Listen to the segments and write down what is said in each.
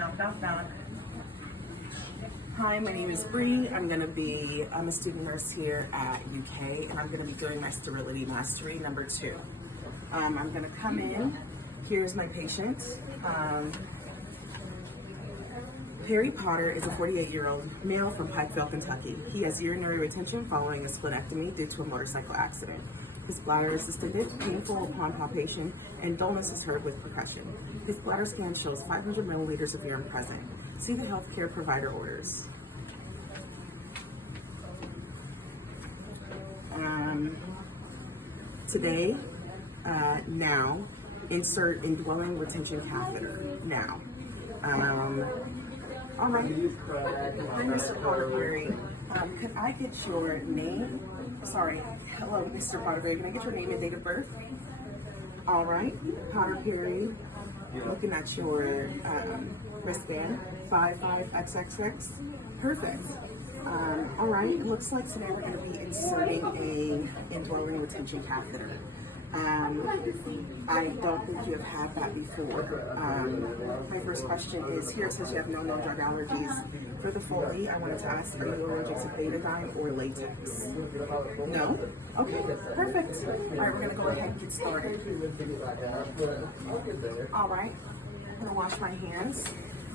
Knock, knock, knock. Hi, my name is Bree. I'm a student nurse here at UK, and I'm going to be doing my Sterility Mastery number 2. I'm going to come in. Here's my patient. Harry Potter is a 48-year-old male from Pikeville, Kentucky. He has urinary retention following a splenectomy due to a motorcycle accident. His bladder is distended, painful upon palpation, and dullness is heard with percussion. His bladder scan shows 500 milliliters of urine present. See the healthcare provider orders. Today, now, insert indwelling retention catheter, now. All right, hi, Mr. Potterberry. Could I get your name? Sorry, hello, Mr. Potterberry. Can I get your name and date of birth? All right, Potterberry. Looking at your wristband, 55XXX. Perfect. All right, it looks like today we're going to be inserting a indwelling retention catheter. I don't think you have had that before. My first question is, here it says you have no drug allergies. For the Foley, I wanted to ask, are you allergic to betadine or latex? No? Okay, perfect. All right, we're going to go ahead and get started. All right, I'm going to wash my hands.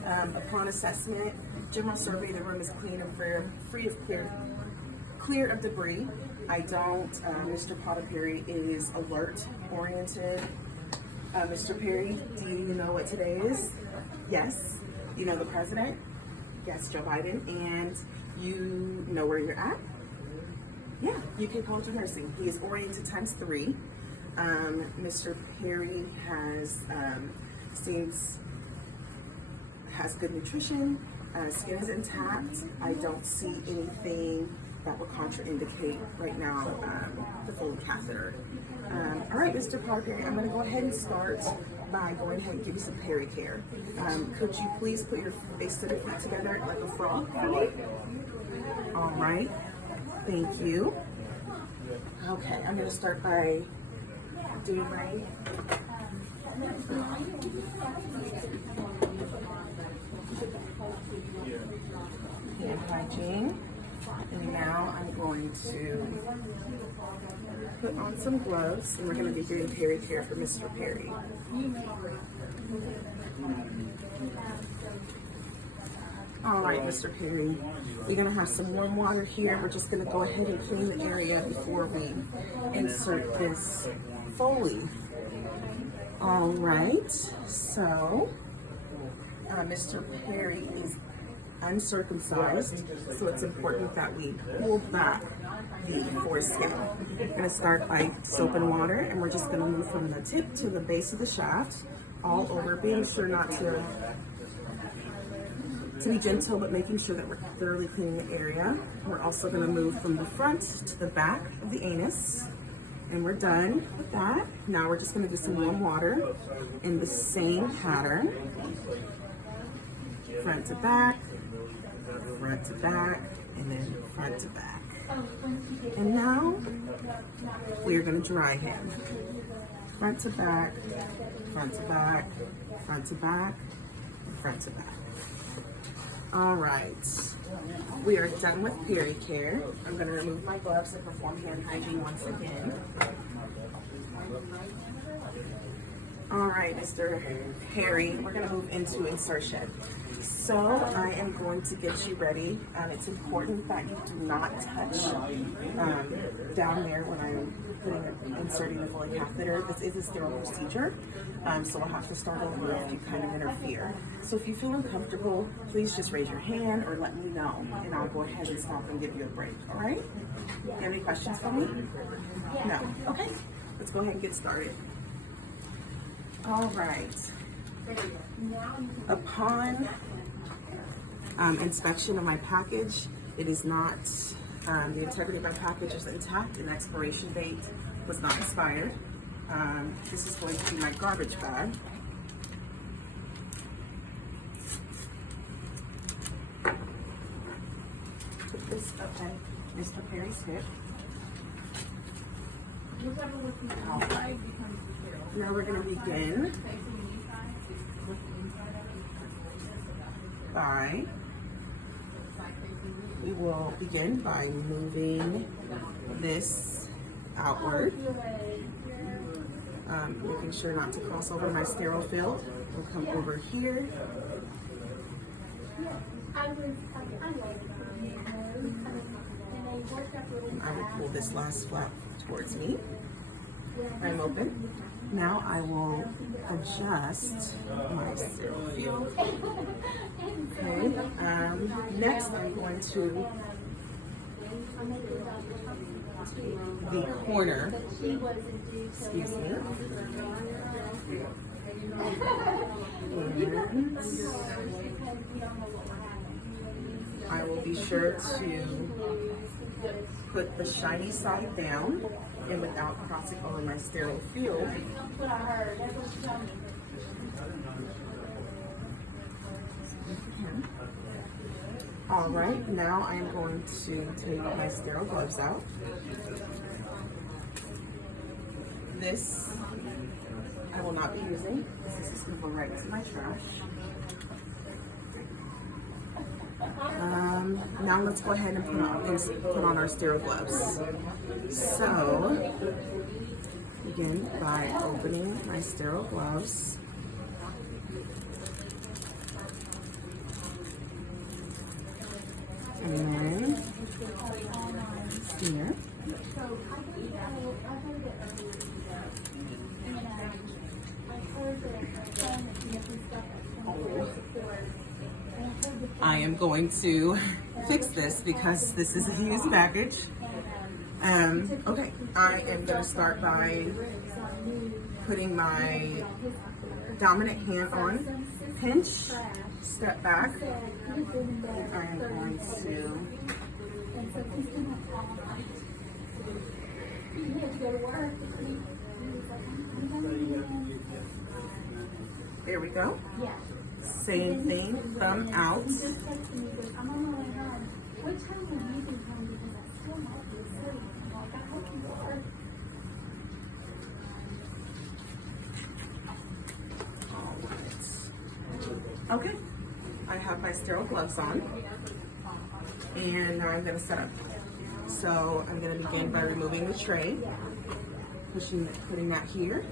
Upon assessment, general survey, the room is clean and free of clear of debris. I don't, Mr. Potterberry is alert oriented. Mr. Perry, do you know what today is? Yes. You know the president? Yes, Joe Biden. And you know where you're at? Yeah, you can call to nursing. He is oriented ×3. Mr. Perry has good nutrition. Skin is intact. I don't see anything that will contraindicate right now the Foley catheter. All right, Mr. Potterberry, I'm going to go ahead and start by going ahead and give you some peri care. Could you please put your face to the feet together like a frog for me? All right, thank you. Okay, I'm going to start by doing my hand hygiene. And now I'm going to put on some gloves, and we're going to be doing peri care for Mr. Perry. All right, Mr. Perry, you're going to have some warm water here. We're just going to go ahead and clean the area before we insert this Foley. All right, so Mr. Perry is uncircumcised, so it's important that we pull back the foreskin. We're going to start by soap and water, and we're just going to move from the tip to the base of the shaft, all over, being sure not to be gentle, but making sure that we're thoroughly cleaning the area. We're also going to move from the front to the back of the anus, and we're done with that. Now we're just going to do some warm water in the same pattern, front to back, and then front to back. And now we are going to dry him. Front to back, front to back, front to back, front to back. All right, we are done with peri care. I'm going to remove my gloves and perform hand hygiene once again. All right, Mr. Harry, we're going to move into insertion. So I am going to get you ready. It's important that you do not touch down there when I'm inserting the Foley catheter. This is a sterile procedure, so I'll have to start over if you kind of interfere. So if you feel uncomfortable, please just raise your hand or let me know, and I'll go ahead and stop and give you a break, all right? You have any questions for me? No? Okay, let's go ahead and get started. All right. Upon inspection of my package, it is not, the integrity of my package is intact, and expiration date was not expired. This is going to be my garbage bag. Put this up at Mr. Perry's hip. All right. Now we're going to begin we will begin by moving this outward, making sure not to cross over my sterile field. We'll come over here. I will pull this last flap towards me. I'm open. Now I will adjust my sterile field. Okay. Next, I'm going to the corner. Excuse me. And I will be sure to put the shiny side down and without crossing over my sterile field. All right, now I am going to take my sterile gloves out. This I will not be using. This is just going to go right into my trash. Now let's go ahead and put on our sterile gloves. So, begin by opening my sterile gloves. And then here. I am going to fix this because this is a used package. Okay, I am going to start by putting my dominant hand on, pinch, step back. I am going to there we go. Same thing, thumb out. Okay, I have my sterile gloves on, and now I'm going to set up. So I'm going to begin by removing the tray, putting that here.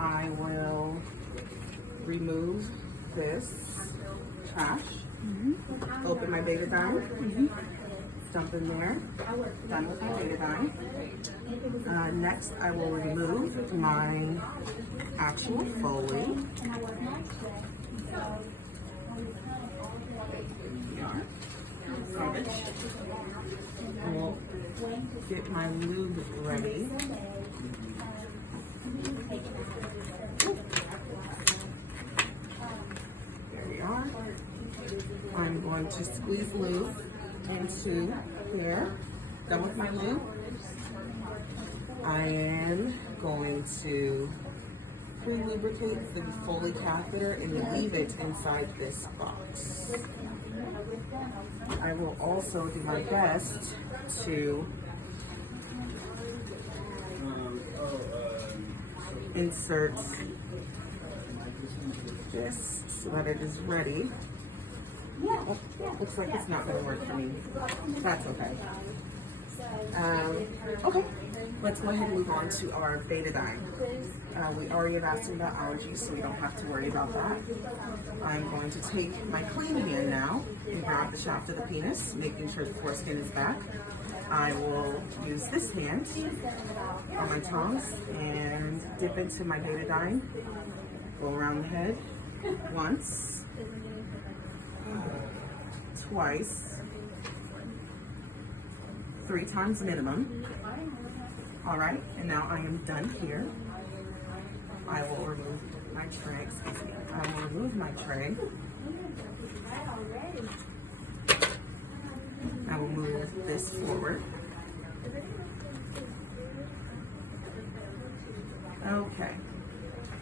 I will remove this trash, open my betadine, dump in there, done with my betadine. Next, I will remove my actual Foley. We'll get my lube ready. There we are. I'm going to squeeze lube into here. Done with my lube. I am going to pre-lubricate the Foley catheter and leave it inside this box. I will also do my best to insert this so that it is ready. Oh, looks like it's not going to work for me. That's okay. Okay, let's go ahead and move on to our betadine. We already have asked about allergies, so we don't have to worry about that. I'm going to take my clean hand now and grab the shaft of the penis, making sure the foreskin is back. I will use this hand on my tongs and dip into my betadine. Go around the head once, twice, 3 times minimum. All right, and now I am done here. I will remove my tray, excuse me. I will remove my tray. I will move this forward. Okay,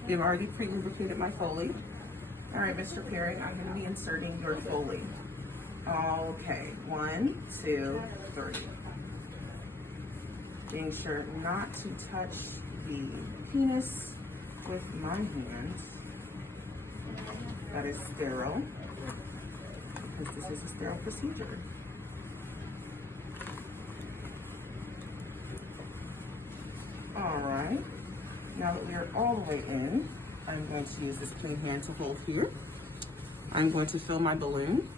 we've already pre-lubricated my Foley. All right, Mr. Perry, I'm going to be inserting your Foley. Okay, 1, 2, 3. Being sure not to touch the penis with my hands. that is sterile, because this is a sterile procedure. All right, now that we are all the way in, I'm going to use this clean hand to hold here. I'm going to fill my balloon.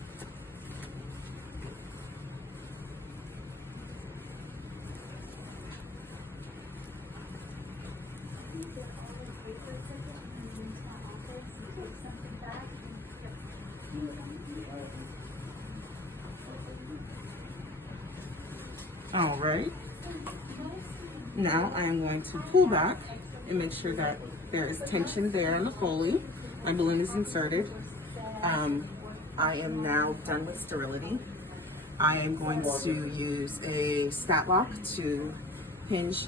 All right. Now I am going to pull back and make sure that there is tension there in the Foley. My balloon is inserted. I am now done with sterility. I am going to use a stat lock to hinge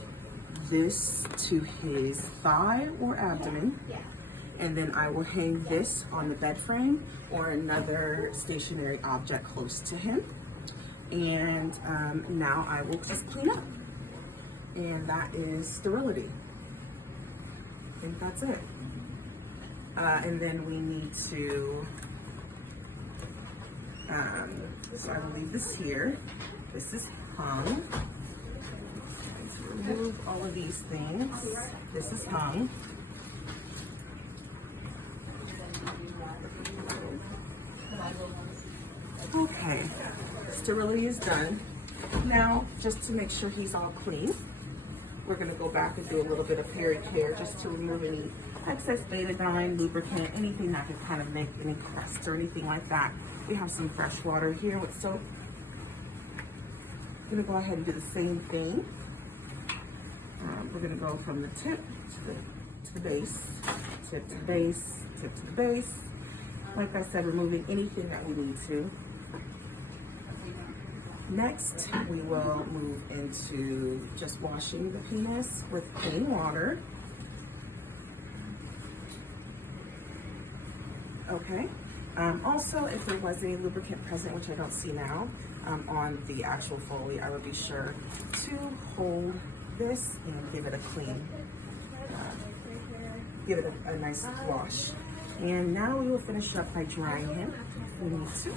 this to his thigh or abdomen. And then I will hang this on the bed frame or another stationary object close to him. And now I will just clean up. And that is sterility. I think that's it. And then we need to, so I will leave this here. This is hung. I'm going to remove all of these things. This is hung. Okay, sterility is done. Now, just to make sure he's all clean, we're gonna go back and do a little bit of peri-care just to remove any excess betadine, lubricant, anything that could kind of make any crust or anything like that. We have some fresh water here with soap. I'm gonna go ahead and do the same thing. We're gonna go from the tip to the base, tip to the base, tip to the base. Like I said, removing anything that we need to. Next, we will move into just washing the penis with clean water. Okay. Also, if there was any lubricant present, which I don't see now, on the actual Foley, I would be sure to hold this and give it a clean, give it a nice wash. And now we will finish up by drying him if we need to.